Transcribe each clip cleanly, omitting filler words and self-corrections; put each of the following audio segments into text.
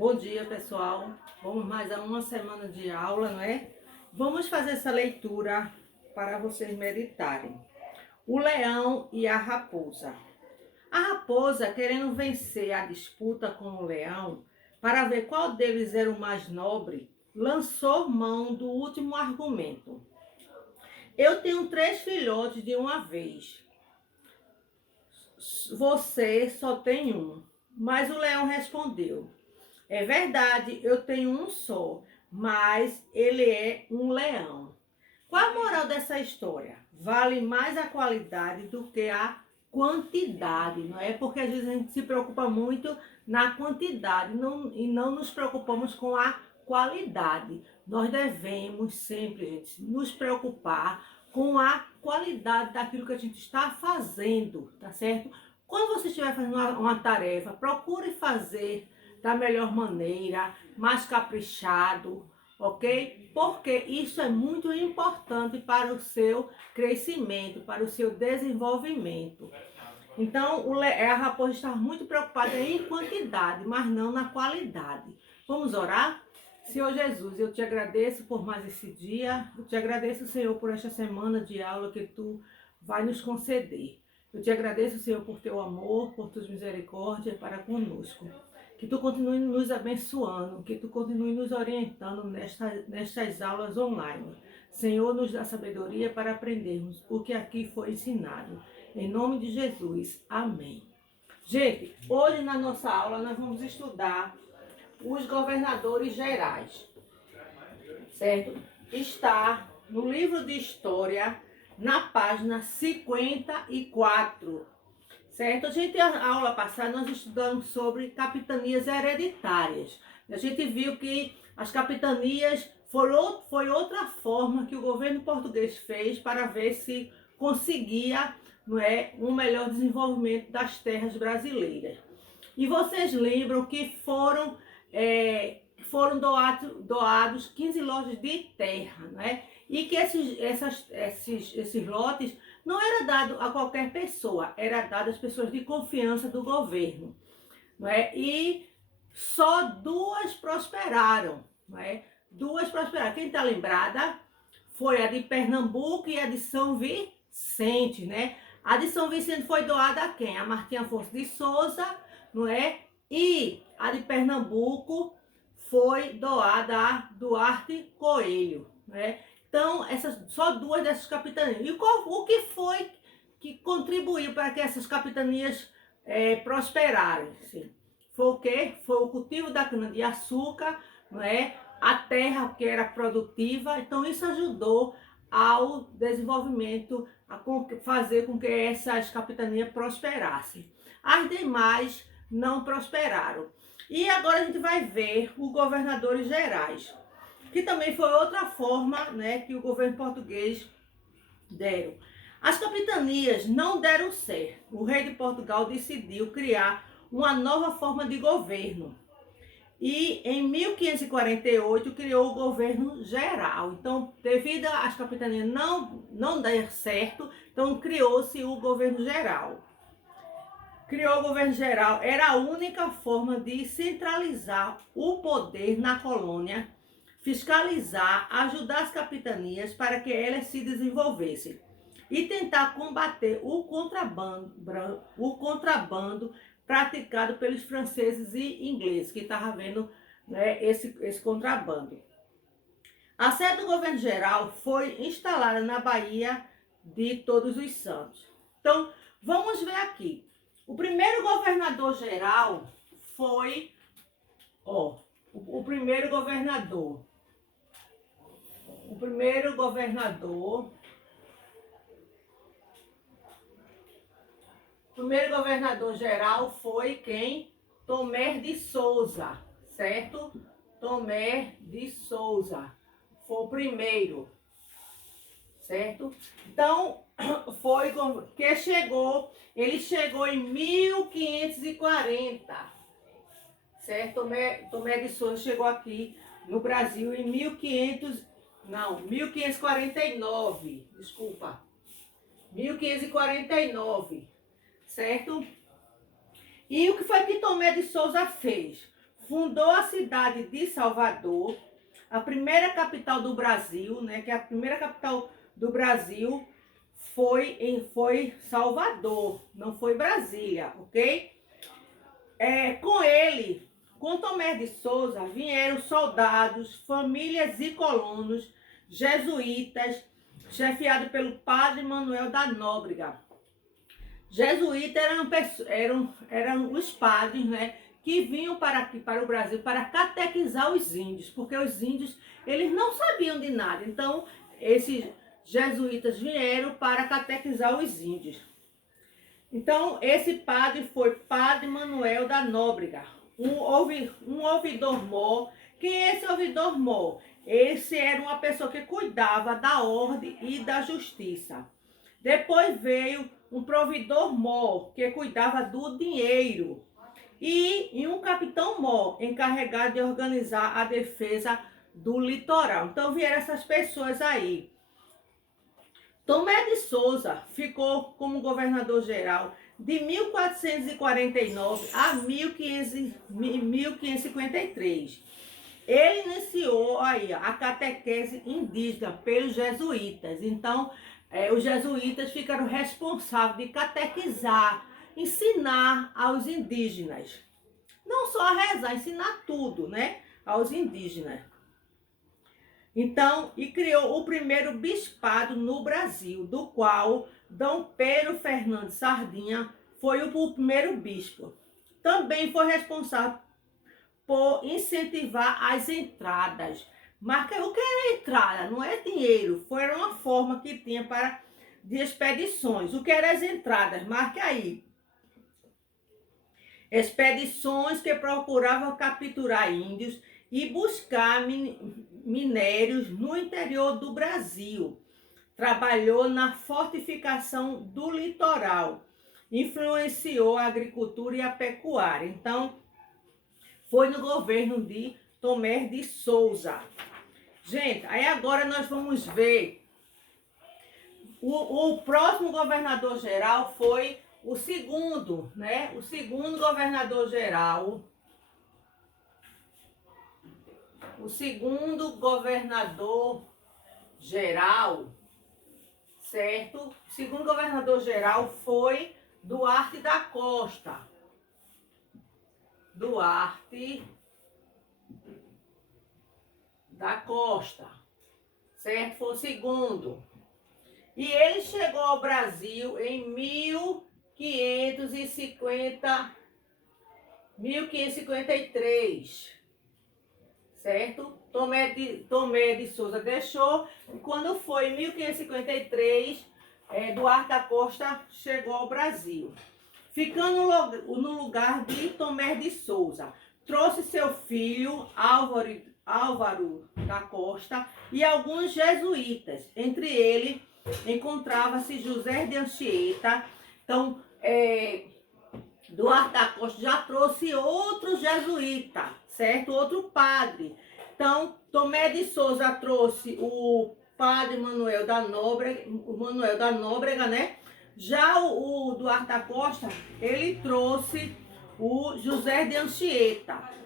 Bom dia, pessoal. Vamos mais a uma semana de aula, não é? Vamos fazer essa leitura para vocês meditarem. O leão e a raposa. A raposa, querendo vencer a disputa com o leão, para ver qual deles era o mais nobre, lançou mão do último argumento. Eu tenho 3 filhotes de uma vez. Você só tem um. Mas o leão respondeu: é verdade, eu tenho um só, mas ele é um leão. Qual a moral dessa história? Vale mais a qualidade do que a quantidade, não é? Porque às vezes a gente se preocupa muito na quantidade e não nos preocupamos com a qualidade. Nós devemos sempre, gente, nos preocupar com a qualidade daquilo que a gente está fazendo, tá certo? Quando você estiver fazendo uma tarefa, procure fazer da melhor maneira, mais caprichado, ok? Porque isso é muito importante para o seu crescimento, para o seu desenvolvimento. Então, a raposa está muito preocupada em quantidade, mas não na qualidade. Vamos orar? Senhor Jesus, eu te agradeço por mais esse dia. Eu te agradeço, Senhor, por esta semana de aula que tu vai nos conceder. Eu te agradeço, Senhor, por teu amor, por tua misericórdia para conosco. Que tu continue nos abençoando, que tu continue nos orientando nestas aulas online. Senhor, nos dá sabedoria para aprendermos o que aqui foi ensinado. Em nome de Jesus, amém. Gente, hoje na nossa aula nós vamos estudar os governadores gerais, certo? Está no livro de história, na página 54. Certo? A aula passada nós estudamos sobre capitanias hereditárias. A gente viu que as capitanias foi outra forma que o governo português fez para ver se conseguia, não é, um melhor desenvolvimento das terras brasileiras. E vocês lembram que foram doados 15 lotes de terra, não é? E que esses lotes não era dado a qualquer pessoa, era dado às pessoas de confiança do governo, não é? E só 2 prosperaram, não é? 2 prosperaram. Quem está lembrada foi a de Pernambuco e a de São Vicente, né? A de São Vicente foi doada a quem? A Martim Afonso de Souza, não é? E a de Pernambuco foi doada a Duarte Coelho, né? Então, só 2 dessas capitanias. E o que foi que contribuiu para que essas capitanias prosperassem? Foi o quê? Foi o cultivo da cana-de-açúcar, não é? A terra que era produtiva. Então, isso ajudou ao desenvolvimento, a fazer com que essas capitanias prosperassem. As demais não prosperaram. E agora a gente vai ver os governadores gerais, que também foi outra forma, né, que o governo português deram. As capitanias não deram certo. O rei de Portugal decidiu criar uma nova forma de governo. E em 1548 criou o governo geral. Então, devido às capitanias não dar certo, então criou-se o governo geral. Criou o governo geral, era a única forma de centralizar o poder na colônia, fiscalizar, ajudar as capitanias para que elas se desenvolvessem e tentar combater o contrabando praticado pelos franceses e ingleses, que estavam vendo, né, esse contrabando. A sede do governo geral foi instalada na Baía de Todos os Santos. Então, vamos ver aqui. O primeiro governador geral foi, o primeiro governador geral foi quem? Tomé de Souza, certo? Tomé de Souza foi o primeiro, certo? Então, foi que ele chegou em 1540, certo? Tomé de Souza chegou aqui no Brasil em 1549, desculpa, 1549, certo? E o que foi que Tomé de Souza fez? fundou a cidade de Salvador, a primeira capital do Brasil, né? Que a primeira capital do Brasil foi Salvador, não foi Brasília, ok? Com ele, com Tomé de Souza, vieram soldados, famílias e colonos, jesuítas, chefiados pelo padre Manuel da Nóbrega. Jesuítas eram os padres, né, que vinham para aqui, para o Brasil, para catequizar os índios, porque os índios, eles não sabiam de nada. Então, esses jesuítas vieram para catequizar os índios. Então, esse padre foi Padre Manuel da Nóbrega, um ouvidor-mor. Quem é esse ouvidor-mor? Esse era uma pessoa que cuidava da ordem e da justiça. Depois veio um provedor-mor, que cuidava do dinheiro. E um capitão-mor, encarregado de organizar a defesa do litoral. Então, vieram essas pessoas aí. Tomé de Souza ficou como governador-geral de 1449 a 1553. Ele iniciou aí a catequese indígena pelos jesuítas. Então, os jesuítas ficaram responsáveis de catequizar, ensinar aos indígenas. Não só a rezar, ensinar tudo, né, aos indígenas. Então, e criou o primeiro bispado no Brasil, do qual Dom Pedro Fernandes Sardinha foi o primeiro bispo. Também foi responsável por incentivar as entradas. Mas o que era entrada? Não é dinheiro, foi uma forma que tinha de expedições. O que eram as entradas? Marque aí. Expedições que procuravam capturar índios e buscar minérios no interior do Brasil. Trabalhou na fortificação do litoral. Influenciou a agricultura e a pecuária. Então, foi no governo de Tomé de Souza. Gente, aí agora nós vamos ver. O próximo governador-geral foi o segundo, né? O segundo governador-geral. O segundo governador-geral, certo? O segundo governador-geral foi Duarte da Costa. Duarte da Costa, certo? Foi o segundo. E ele chegou ao Brasil em 1553, certo? Tomé de Souza deixou, e quando foi em 1553, Duarte da Costa chegou ao Brasil, ficando no lugar de Tomé de Souza. Trouxe seu filho Álvaro da Costa e alguns jesuítas. Entre eles encontrava-se José de Anchieta. Então, Duarte da Costa já trouxe outro jesuíta, certo? Outro padre. Então, Tomé de Souza trouxe o padre Manuel da Nóbrega, né? Já o Duarte da Costa, ele trouxe o José de Anchieta.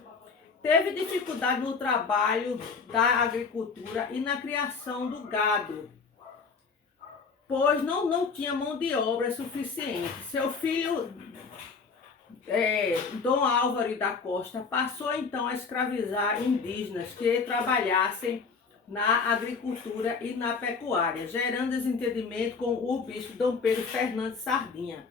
Teve dificuldade no trabalho da agricultura e na criação do gado, pois não tinha mão de obra suficiente. Seu filho, Dom Álvaro da Costa, passou então a escravizar indígenas que trabalhassem na agricultura e na pecuária, gerando desentendimento com o bispo Dom Pedro Fernandes Sardinha,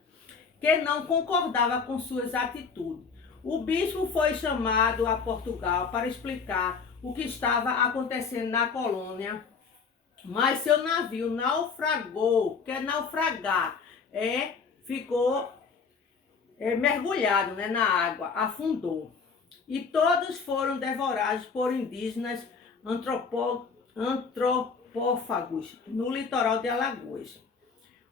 que não concordava com suas atitudes. O bispo foi chamado a Portugal para explicar o que estava acontecendo na colônia, mas seu navio naufragou, que é naufragar, ficou mergulhado, né, na água, afundou. E todos foram devorados por indígenas antropófagos no litoral de Alagoas.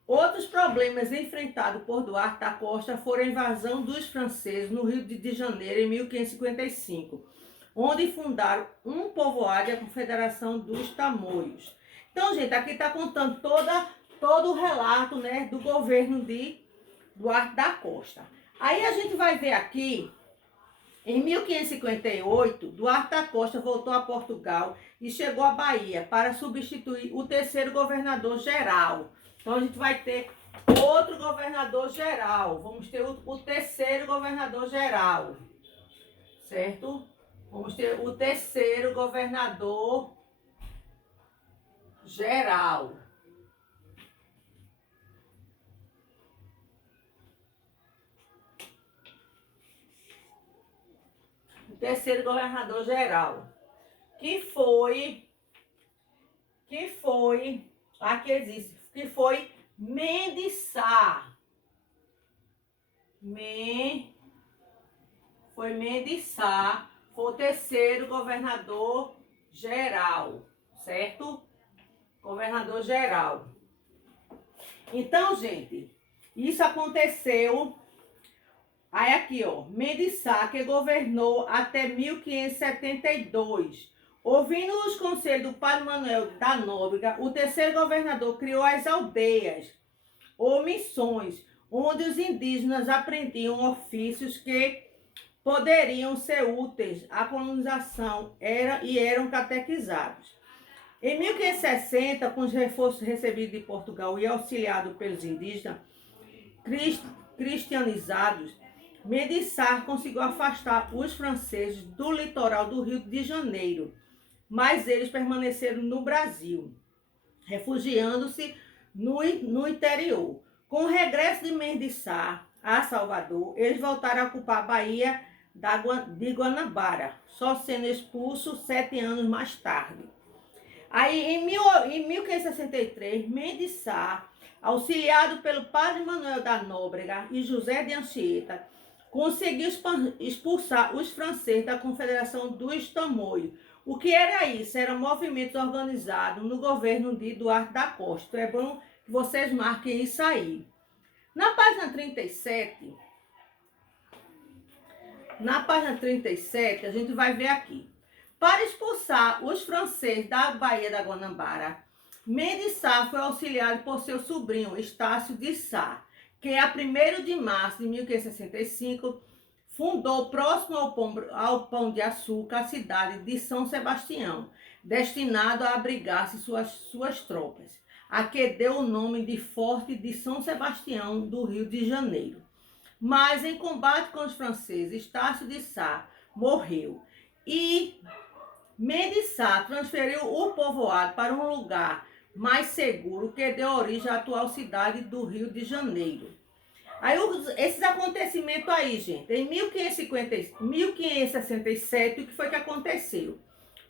Outros problemas enfrentados por Duarte da Costa foram a invasão dos franceses no Rio de Janeiro em 1555, onde fundaram um povoado e a Confederação dos Tamoios. Então, gente, aqui está contando todo o relato, né, do governo de Duarte da Costa. Aí a gente vai ver aqui Em 1558, Duarte da Costa voltou a Portugal e chegou à Bahia para substituir o terceiro governador geral. Então a gente vai ter outro governador geral. Vamos ter o terceiro governador geral, certo? Vamos ter o terceiro governador geral. O terceiro governador geral. Que foi, aqui existe, que foi Mendes Sá. Foi Mendes Sá, foi o terceiro governador geral, certo? Governador geral. Então, gente, isso aconteceu. Aí aqui, ó, Mendes Sá, que governou até 1572. Ouvindo os conselhos do padre Manuel da Nóbrega, o terceiro governador criou as aldeias ou missões, onde os indígenas aprendiam ofícios que poderiam ser úteis à colonização e eram catequizados. Em 1560, com os reforços recebidos de Portugal e auxiliado pelos indígenas cristianizados, Mendes Sá conseguiu afastar os franceses do litoral do Rio de Janeiro, mas eles permaneceram no Brasil, refugiando-se no interior. Com o regresso de Mendes Sá a Salvador, eles voltaram a ocupar a Baía de Guanabara, só sendo expulsos 7 anos mais tarde. Aí, em 1563, Mendes Sá, auxiliado pelo padre Manuel da Nóbrega e José de Anchieta, conseguiu expulsar os franceses da Confederação dos Tamoios. O que era isso? Eram movimentos organizados no governo de Duarte da Costa. É bom que vocês marquem isso aí. Na página 37, a gente vai ver aqui. Para expulsar os franceses da Baía da Guanabara, Mendes Sá foi auxiliado por seu sobrinho, Estácio de Sá, que a 1º de março de 1565 fundou, próximo ao Pão de Açúcar, a cidade de São Sebastião, destinado a abrigar suas tropas, a que deu o nome de Forte de São Sebastião do Rio de Janeiro. Mas em combate com os franceses, Estácio de Sá morreu e Mendes Sá transferiu o povoado para um lugar mais seguro, que deu origem à atual cidade do Rio de Janeiro. Aí esses acontecimentos aí, gente, em 1567, o que foi que aconteceu?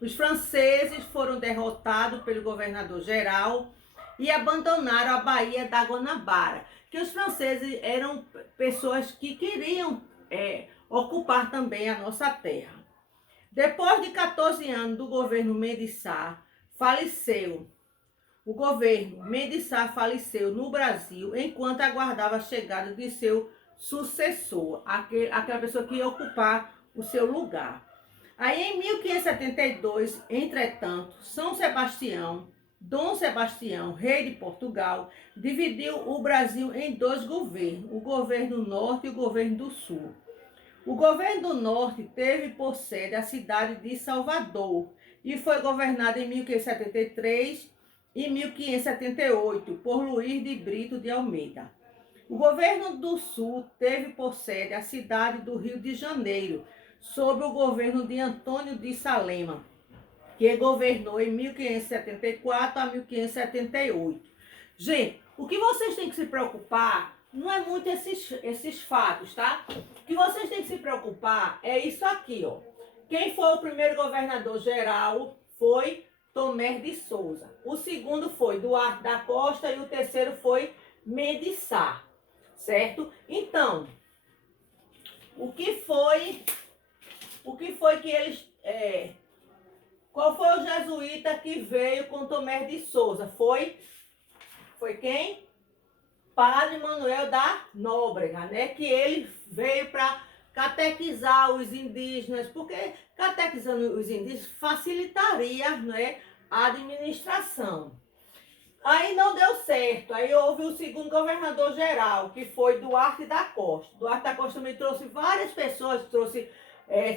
Os franceses foram derrotados pelo governador geral e abandonaram a Baía da Guanabara, que os franceses eram pessoas que queriam ocupar também a nossa terra. Depois de 14 anos do governo Mendes Sá, o governo Mendes Sá faleceu no Brasil enquanto aguardava a chegada de seu sucessor, aquela pessoa que ia ocupar o seu lugar. Aí em 1572, entretanto, Dom Sebastião, rei de Portugal, dividiu o Brasil em 2 governos, o governo do Norte e o governo do Sul. O governo do Norte teve por sede a cidade de Salvador e foi governado em 1573 e 1578 por Luís de Brito de Almeida. O governo do Sul teve por sede a cidade do Rio de Janeiro, sob o governo de Antônio de Salema, que governou em 1574 a 1578. Gente, o que vocês têm que se preocupar não é muito esses fatos, tá? O que vocês têm que se preocupar é isso aqui, ó. Quem foi o primeiro governador geral foi Tomé de Souza. O segundo foi Duarte da Costa e o terceiro foi Mendes Sá, certo? Então, o que foi que eles... qual foi o jesuíta que veio com Tomé de Souza? Foi quem? Padre Manuel da Nóbrega, né? Que ele veio para catequizar os indígenas, porque catequizando os indígenas facilitaria, né, a administração. Aí não deu certo, aí houve o segundo governador geral, que foi Duarte da Costa. Duarte da Costa também trouxe várias pessoas, trouxe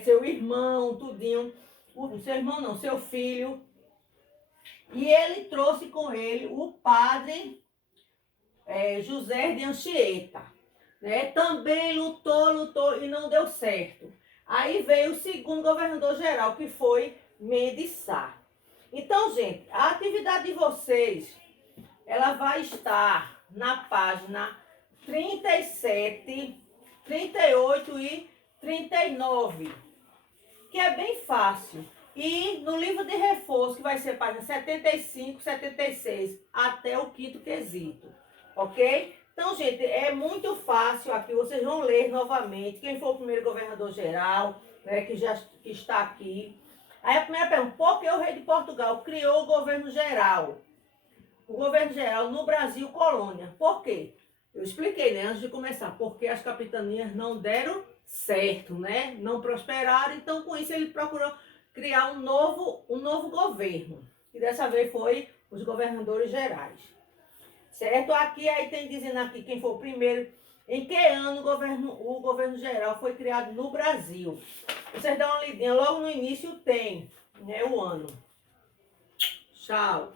seu irmão, tudinho. O seu irmão não, seu filho. E ele trouxe com ele o padre José de Anchieta. Né? Também lutou e não deu certo. Aí veio o segundo governador geral, que foi Mendes Sá. Então, gente, a atividade de vocês, ela vai estar na página 37, 38 e 39, que é bem fácil. E no livro de reforço, que vai ser página 75, 76, até o quinto quesito, ok? Então, gente, é muito fácil aqui, vocês vão ler novamente, quem foi o primeiro governador geral, né, que está aqui. Aí a primeira pergunta, por que o rei de Portugal criou o governo geral? O governo geral no Brasil colônia. Por quê? Eu expliquei, né, antes de começar, porque as capitanias não deram certo, né? Não prosperaram, então com isso ele procurou criar um novo governo. E dessa vez foi os governadores gerais. Certo? Aqui aí tem dizendo aqui quem foi o primeiro, em que ano o governo geral foi criado no Brasil. Vocês dão uma lidinha, logo no início tem, né, o ano. Tchau.